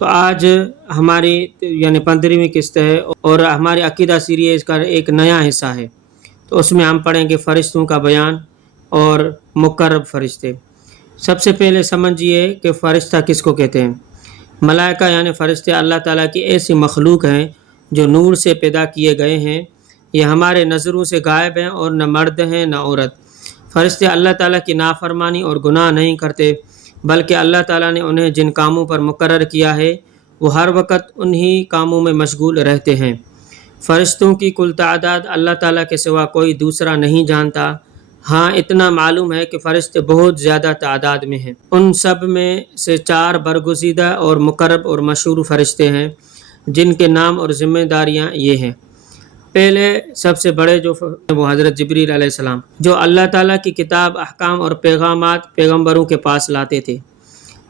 تو آج ہماری یعنی 15ویں قسط ہے اور ہماری عقیدہ سیریز کا ایک نیا حصہ ہے، تو اس میں ہم پڑھیں گے فرشتوں کا بیان اور مقرب فرشتے۔ سب سے پہلے سمجھیے کہ فرشتہ کس کو کہتے ہیں۔ ملائکہ یعنی فرشتے اللہ تعالیٰ کی ایسی مخلوق ہیں جو نور سے پیدا کیے گئے ہیں۔ یہ ہمارے نظروں سے غائب ہیں اور نہ مرد ہیں نہ عورت۔ فرشتے اللہ تعالیٰ کی نافرمانی اور گناہ نہیں کرتے، بلکہ اللہ تعالیٰ نے انہیں جن کاموں پر مقرر کیا ہے وہ ہر وقت انہی کاموں میں مشغول رہتے ہیں۔ فرشتوں کی کل تعداد اللہ تعالیٰ کے سوا کوئی دوسرا نہیں جانتا۔ ہاں اتنا معلوم ہے کہ فرشتے بہت زیادہ تعداد میں ہیں۔ ان سب میں سے 4 برگزیدہ اور مقرب اور مشہور فرشتے ہیں جن کے نام اور ذمہ داریاں یہ ہیں۔ پہلے سب سے بڑے جو وہ حضرت جبریل علیہ السلام، جو اللہ تعالیٰ کی کتاب، احکام اور پیغامات پیغمبروں کے پاس لاتے تھے۔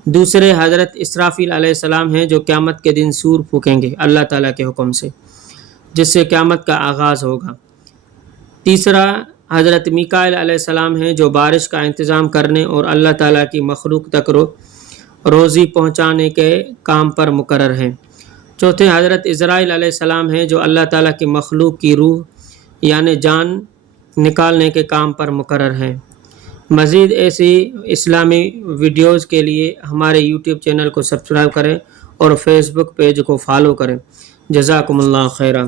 دوسرے حضرت اسرافیل علیہ السلام ہیں جو قیامت کے دن سور پھونکیں گے اللہ تعالیٰ کے حکم سے، جس سے قیامت کا آغاز ہوگا۔ تیسرا حضرت میکائیل علیہ السلام ہیں جو بارش کا انتظام کرنے اور اللہ تعالیٰ کی مخلوق تک روزی پہنچانے کے کام پر مقرر ہیں۔ چوتھے حضرت اسرائیل علیہ السلام ہیں جو اللہ تعالیٰ کی مخلوق کی روح یعنی جان نکالنے کے کام پر مقرر ہیں۔ مزید ایسی اسلامی ویڈیوز کے لیے ہمارے یوٹیوب چینل کو سبسکرائب کریں اور فیس بک پیج کو فالو کریں۔ جزاکم اللہ خیرہ۔